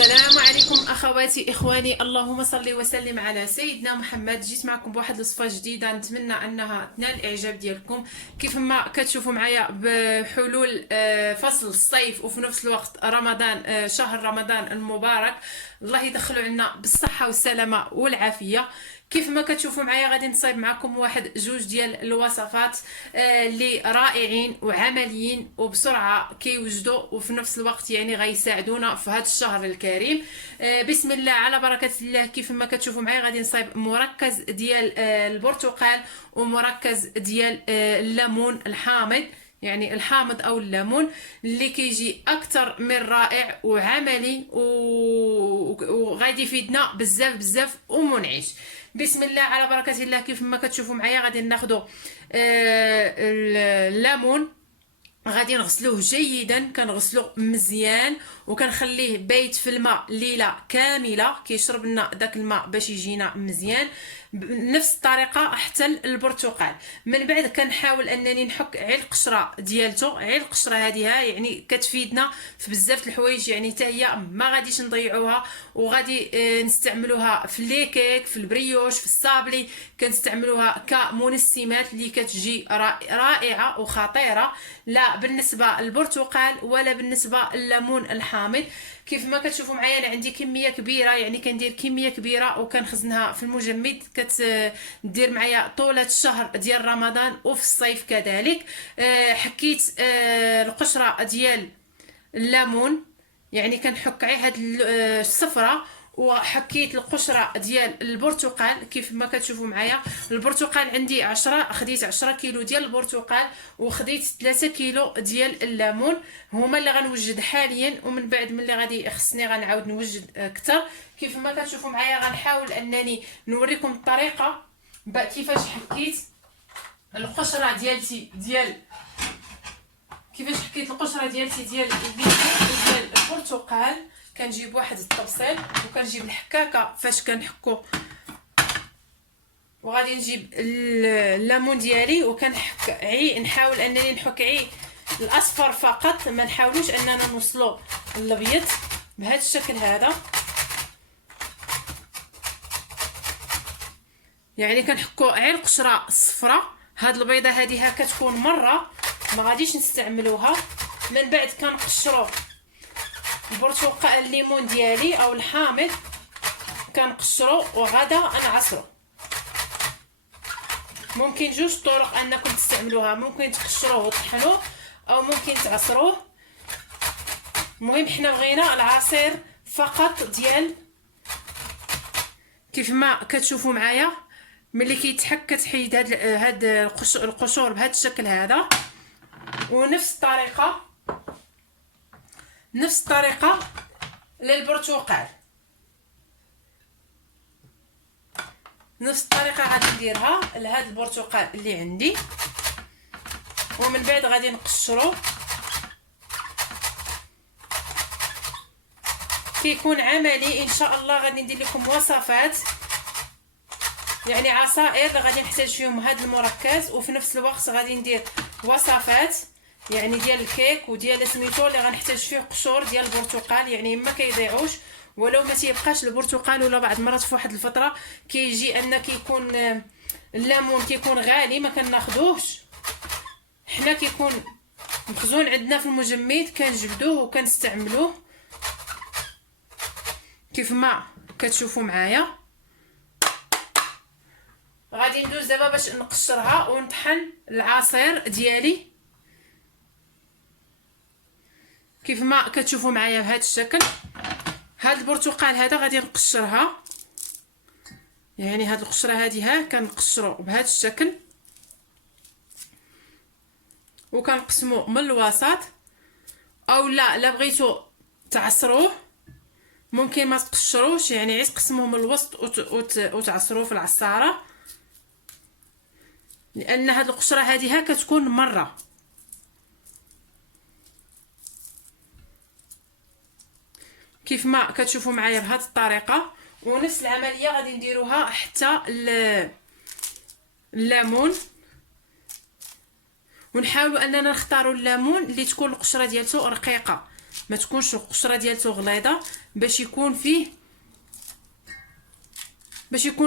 السلام عليكم اخواتي اخواني، اللهم صل وسلم على سيدنا محمد. جيت معكم بواحد الوصفه جديده، نتمنى انها تنال الاعجاب ديالكم. كيف ما كتشوفوا معايا بحلول فصل الصيف وفي نفس الوقت رمضان، شهر رمضان المبارك، الله يدخلوا عنا بالصحه والسلامه والعافيه. كيف ما كتشوفوا معايا غادي نصايب معكم واحد جوج ديال الوصفات اللي رائعين وعمليين وبسرعه كيوجدوا وفي نفس الوقت يعني غيساعدونا في هذا الشهر الكريم. بسم الله على بركه الله. كيف ما كتشوفوا معايا غادي نصايب مركز ديال البرتقال ومركز ديال الليمون الحامض، يعني الحامض او الليمون، اللي كيجي اكثر من رائع وعملي وغادي يفيدنا بزاف بزاف ومنعش. بسم الله على بركه الله. كيف ما كتشوفوا معايا غادي ناخذوا الليمون، غادي نغسلوه جيدا، كنغسلوه مزيان وكنخليه بايت في الماء ليله كامله كيشرب لنا داك الماء باش يجينا مزيان. بنفس الطريقه حتى البرتقال. من بعد كنحاول انني نحك غير القشره ديالته، غير القشره هذه يعني كتفيدنا في بزاف الحوايج، يعني حتى هي ما غاديش نضيعوها وغادي نستعملوها في ليكيك، في البريوش، في الصابلي، كنستعملوها كمنسمات اللي كتجي رائعه وخطيره، لا بالنسبه للبرتقال ولا بالنسبه لليمون الحامض. كيف ما كتشوفوا معايا انا عندي كميه كبيره، يعني كندير كميه كبيره وكنخزنها في المجمد، كتدير معايا طولة الشهر ديال رمضان وفي الصيف كذلك. حكيت القشره ديال الليمون، يعني كنحك غير هاد الصفرة، وحكيت القشره ديال البرتقال. كيف ما كتشوفوا معايا البرتقال عندي 10، خديت 10 كيلو ديال البرتقال وخديت 3 كيلو ديال الليمون، هما اللي غنوجد حاليا، ومن بعد ملي غادي خصني غنعاود نوجد اكثر. كيف ما كتشوفوا معايا غنحاول انني نوريكم الطريقه كيفاش حكيت القشره ديالتي كيفاش حكيت القشره ديالتي ديال البرتقال. كنجيب واحد الطبسيل وكنجيب الحكاكه فاش كنحكو، وغادي نجيب الليمون ديالي وكنحك نحاول انني نحك الاصفر فقط، ما نحاولوش اننا نوصلوا الابيض بهذا الشكل هذا. يعني كنحكو غير القشره الصفراء، هاد البيضه هذه كتكون مره ما غاديش نستعملوها. من بعد كنقشروا البرتقال الليمون ديالي او الحامض، كنقشروا وغدا نعصروا. ممكن جوج طرق انكم تستعملوها، ممكن تقشروه وتطحنوه او ممكن تعصروه. المهم حنا بغينا العصير فقط ديال. كيف ما كتشوفوا معايا ملي كيتحك كتحيد هاد القشور بهذا الشكل هذا، ونفس الطريقه للبرتقال، نفس الطريقه غادي نديرها لهاد البرتقال اللي عندي. ومن بعد غادي نقشرو، كيكون عملي ان شاء الله. غادي ندير لكم وصفات يعني عصائر اللي غادي نحتاج فيهم هاد المركز، وفي نفس الوقت غادي ندير وصفات يعني ديال الكيك وديال سميتو اللي غنحتاج فيه قشور ديال البرتقال، يعني ما كيضيعوش ولو ما تيبقاش البرتقال. ولا بعض المرات في واحد الفتره كيجي ان كيكون الليمون كيكون غالي ما كناخذوهش، حنا كيكون مخزون عندنا في المجمد كنجبدوه وكنستعملوه. كيف ما كتشوفوا معايا غادي ندوز دابا باش نقشرها ونطحن العصير ديالي. كيف ما كتشوفوا معايا بهذا الشكل، هاد البرتقال هذا غادي نقشرها، يعني هاد القشره هذه كنقشروا بهذا الشكل وكنقسمو من الوسط، او لا بغيتو تعصروه ممكن ما تقشروش، يعني عيش تقسموه من الوسط وتعصروه في العصاره، لان هاد القشره هذه كتكون مره. كيف ما كتشوفوا معايا بهذه الطريقه، ونفس العمليه غادي نديروها حتى الليمون. ونحاولوا اننا نختاروا الليمون اللي تكون القشره ديالته رقيقه، ما تكونش القشره ديالته غليظه، باش يكون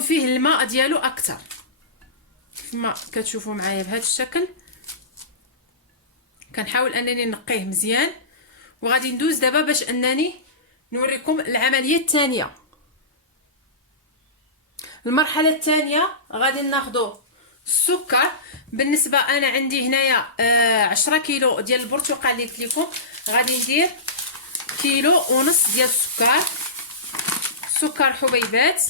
فيه الماء ديالو اكثر. كما كتشوفوا معايا بهذا الشكل كنحاول انني نقيه مزيان. وغادي ندوز دابا باش انني نوريكم العمليه الثانيه. المرحله الثانيه غادي ناخذ السكر. بالنسبه انا عندي هنايا 10 كيلو ديال البرتقال اللي قلت لكم، غادي ندير كيلو ونص ديال سكر حبيبات.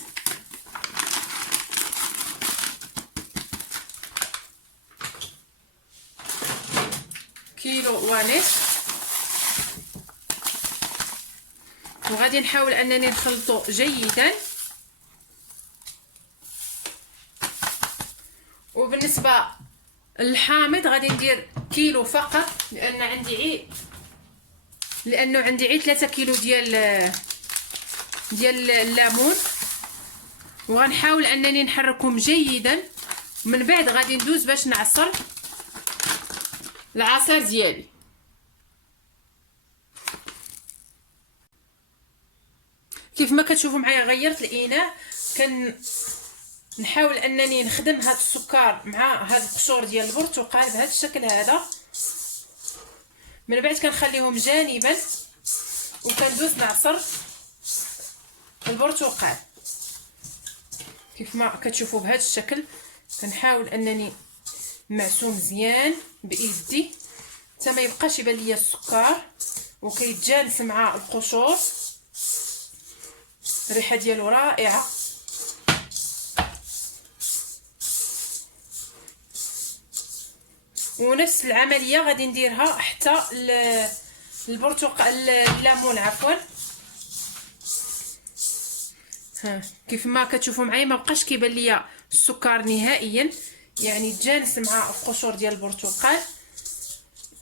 كيلو ونصف. وغادي نحاول انني نخلطه جيدا. وبالنسبه للحامض غادي ندير كيلو فقط، لانه عندي 3 كيلو ديال الليمون. وغنحاول انني نحركهم جيدا. من بعد غادي ندوز باش نعصر العصير ديالي. كيف ما كتشوفوا معايا غيرت الاناء، نحاول انني نخدم هذا السكر مع هذا القشور ديال البرتقال بهذا الشكل هذا. من بعد كنخليهم جانبا وكندوز نعصر البرتقال كيف ما كتشوفوا بهذا الشكل. كنحاول انني نمعسو مزيان بايدي حتى ما يبقاش يبان ليا السكر وكيتجانس مع القشور. الريحه ديالو رائعه. ونفس العمليه غادي نديرها حتى البرتقال الليمون عفوا. كيف ما كتشوفوا معايا ما بقاش كيبان ليا السكر نهائيا، يعني تجانس مع القشور ديال البرتقال.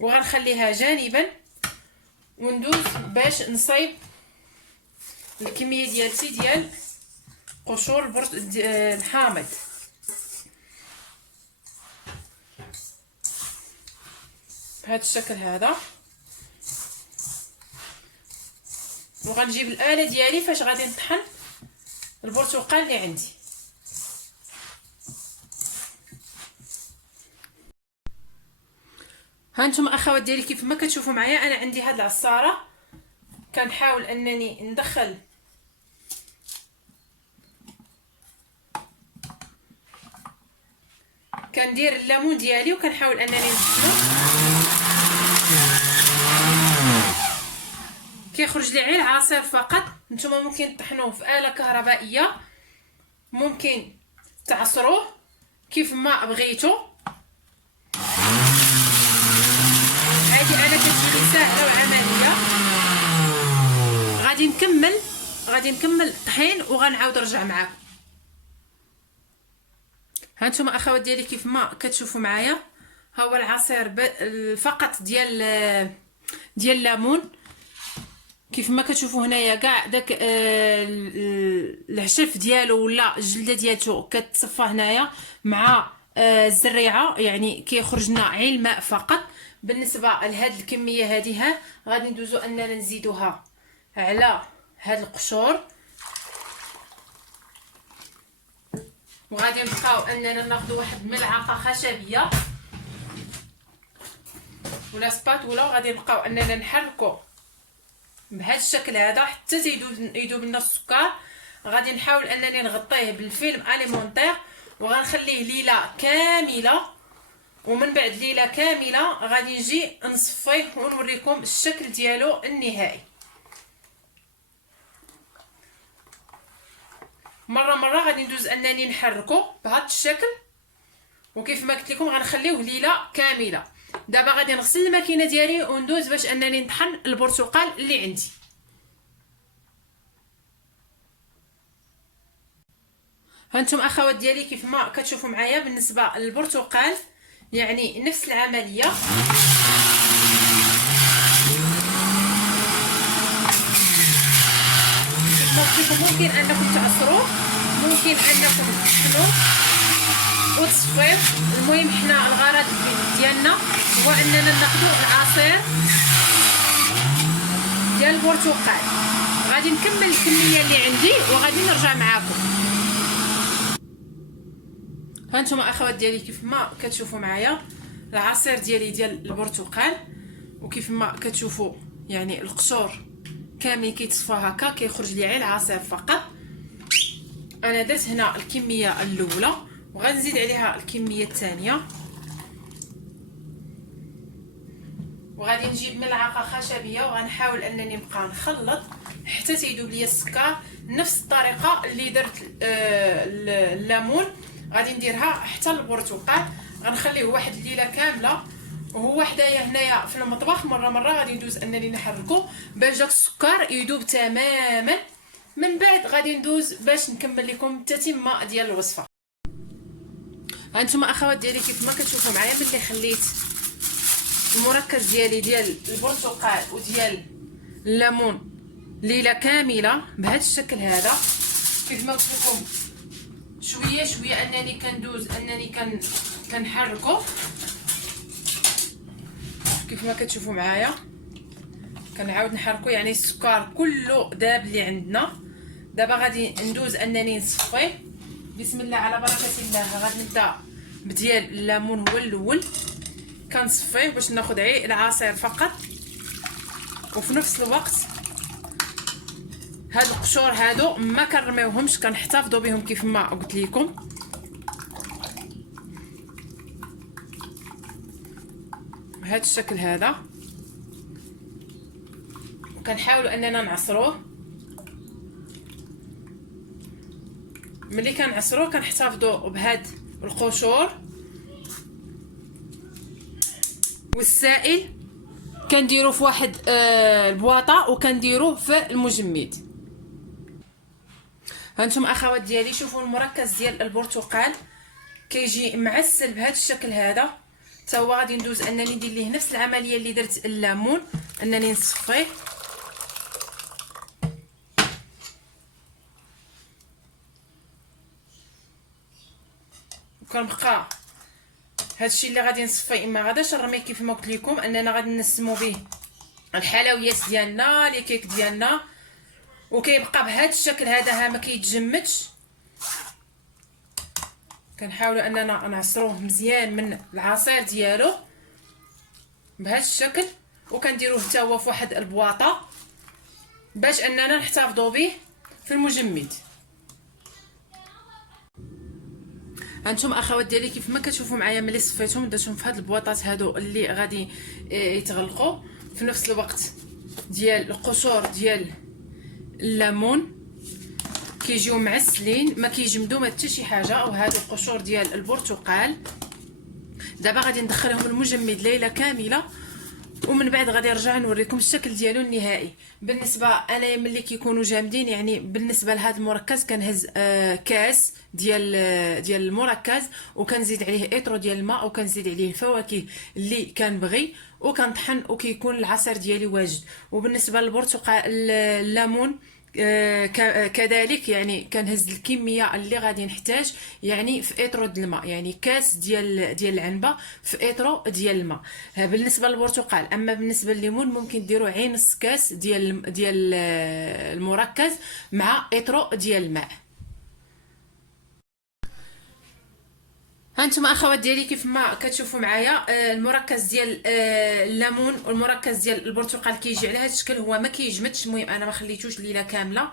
وغنخليها جانبا وندوز باش نصايب الكميه ديالتي ديال قشور الحامض. بهذا الشكل هذا. وغنجيب الاله ديالي فاش غادي نطحن البرتقال اللي عندي. هانتم اخوات ديالي كيف ما كتشوفوا معايا انا عندي هاد العصاره. كنحاول انني ندخل كندير الليمون ديالي وكنحاول انني ندخلو. كيخرج لي غير العصير فقط. نتوما ممكن تطحنوه في آلة كهربائيه، ممكن تعصروه كيف ما بغيتو. هذه انا كتجيني ساهله وعمليه. غادي نكمل الطحين وغنعاود نرجع معاكم. هانتوما اخوات ديالي كيف ما كتشوفوا معايا ها هو العصير فقط ديال الليمون. كيف ما كتشوفوا هنايا كاع داك العشف ديالو ولا الجلده ديالته كتصفى هنايا مع الزريعه، يعني كيخرج لنا غير الماء فقط. بالنسبه لهاد الكميه هذه غادي ندوزو اننا نزيدوها على هاد القشور. وغادي نبقاو اننا ناخذ واحد الملعقه خشبيه ولا سباتولا، وغادي نبقاو اننا نحركو بهذا الشكل هذا حتى يذوب لنا السكر. غادي نحاول انني نغطيه بالفيلم اليمونطير وغنخليه ليله كامله. ومن بعد ليله كامله غادي نجي نصفيه ونوريكم الشكل ديالو النهائي. مره غادي ندوز انني نحركو بهذا الشكل. وكيف ما قلت لكم غنخليوه ليله كامله. دابا غادي نغسل الماكينه ديالي وندوز باش انني نطحن البرتقال اللي عندي. هانتم اخوات ديالي كيف ما كتشوفوا معايا بالنسبه للبرتقال يعني نفس العمليه. ممكن انكم تعصروه، ممكن انكم تطحنوه وتصفيوه. المهم حنا الغرض ديالنا هو اننا ناخذ العصير ديال البرتقال. غادي نكمل الكميه اللي عندي وغادي نرجع معاكم. هانتوما اخوات ديالي كيف ما كتشوفوا معايا العصير ديالي ديال البرتقال، وكيف ما كتشوفوا يعني القشور كامل كيتصفى هكا كيخرج لي غير العصير فقط. انا درت هنا الكميه الاولى وغادي نزيد عليها الكميه الثانيه، وغادي نجيب ملعقه خشبيه وغنحاول انني نبقى نخلط حتى تيذوب ليا السكر. نفس الطريقه اللي درت الليمون غادي نديرها حتى البرتقال. غنخليه واحد الليله كامله وهو حدايا هنايا في المطبخ. مره غادي ندوز انني نحركو باش داك السكر يذوب تماما. من بعد غادي ندوز باش نكمل لكم التتمه ديال الوصفه. هانتوما اخوات ديالي كيف ما كتشوفوا معايا ملي خليت المركز ديالي ديال البرتقال وديال الليمون ليله كامله بهذا الشكل هذا، كيف ما قلت لكم شويه انني كندوز انني كنحركو كيف ما كتشوفوا معايا. كنعاود نحركو يعني السكر كله داب اللي عندنا. دابا غادي ندوز انني نصفيه. بسم الله على بركه الله. غادي نبدا بديال الليمون هو الاول، كنصفيه باش ناخذ غير العصير فقط. وفي نفس الوقت هاد القشور هادو ما كنرميوهمش، كنحتفظوا بهم كيف ما قلت لكم. بهذا الشكل هذا وكنحاولوا اننا نعصروه. ملي كنعصروه كنحتفظوا بهاد القشور، والسائل كنديروه في واحد البواطه وكنديروه في المجمد. هانتوما اخوات ديالي شوفوا المركز ديال البرتقال كيجي معسل بهذا الشكل هذا. حتى هو غادي ندوز انني ندير ليه نفس العمليه اللي درت الليمون، انني نصفيه. وكنبقى هادشي اللي غادي نصفيه اما غاداش نرميه كيف ما قلت لكم اننا غادي نسمو به الحلويات ديالنا لي كيك ديالنا، وكيبقى بهذا الشكل هذا ها ما كيتجمدش. كنحاولوا اننا نعصروه مزيان من العصير ديالو بهذا الشكل، وكنديروه حتى هو في واحد البواطه باش اننا نحتفظوا به في المجمد. هانتوما اخوات ديالي كيف ما كتشوفوا معايا ملي صفيتهم درتهم في هاد البواطات هادو اللي غادي يتغلقوا. في نفس الوقت ديال القشور ديال الليمون كيجيو معسلين ما كيجمدوا ما حتى شي حاجه. وهادو القشور ديال البرتقال دابا غادي ندخلهم المجمد ليله كامله، ومن بعد غادي نرجع نوريكم الشكل ديالو النهائي. بالنسبه انا ملي كيكونوا جامدين يعني بالنسبه لهذا المركز كنهز كاس ديال المركز وكنزيد عليه اطرو ديال الماء وكنزيد عليه الفواكه اللي كنبغي وكنطحن وكيكون العصير ديالي واجد. وبالنسبه للبرتقال الليمون كذلك يعني كنهز الكميه اللي غادي نحتاج يعني في اطرو ديال الماء، يعني كاس ديال العنبه في اطرو ديال الماء بالنسبه للبرتقال. اما بالنسبه لليمون ممكن ديروا عين نص كاس ديال المركز مع اطرو ديال الماء. هانتوما اخوات ديالي كيف ما كتشوفوا معايا المركز ديال الليمون والمركز ديال البرتقال كيجي على هذا الشكل، هو ما كيجمدش. المهم انا ما خليتوش ليله كامله.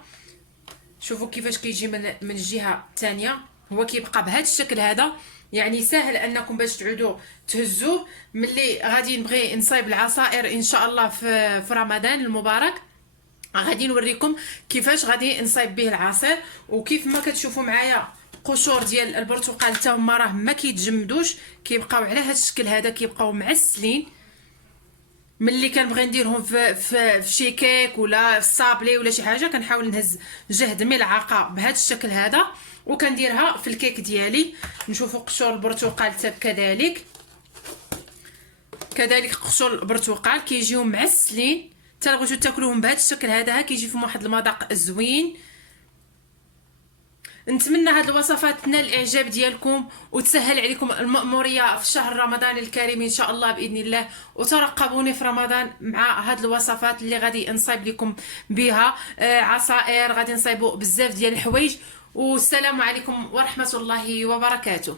شوفوا كيفاش كيجي من الجهه الثانيه، هو كيبقى بهذا الشكل هذا. يعني سهل انكم باش تعودوا تهزوه. ملي غادي نبغي نصايب العصائر ان شاء الله في رمضان المبارك غادي نوريكم كيفاش غادي نصايب به العصير. وكيف ما كتشوفوا معايا قشور ديال البرتقال حتى هما راه ما كيتجمدوش، كيبقاو على هذا الشكل هذا، كيبقاو معسلين. ملي كنبغي نديرهم في شي كيك ولا في الصابلي ولا شي حاجه كنحاول نهز جهد ملعقه بهذا الشكل هذا وكنديرها في الكيك ديالي. نشوفوا قشور البرتقال حتى كذلك قشور البرتقال كيجيو معسلين. حتى بغيتو تاكلوهم بهذا الشكل هذا كيجي فيهم واحد المذاق زوين نتمنى هاد الوصفات تنال الاعجاب ديالكم وتسهل عليكم المأمورية في شهر رمضان الكريم ان شاء الله باذن الله. وترقبوني في رمضان مع هاد الوصفات اللي غادي نصايب لكم بها عصائر، غادي نصايبوا بزاف ديال الحوايج. والسلام عليكم ورحمة الله وبركاته.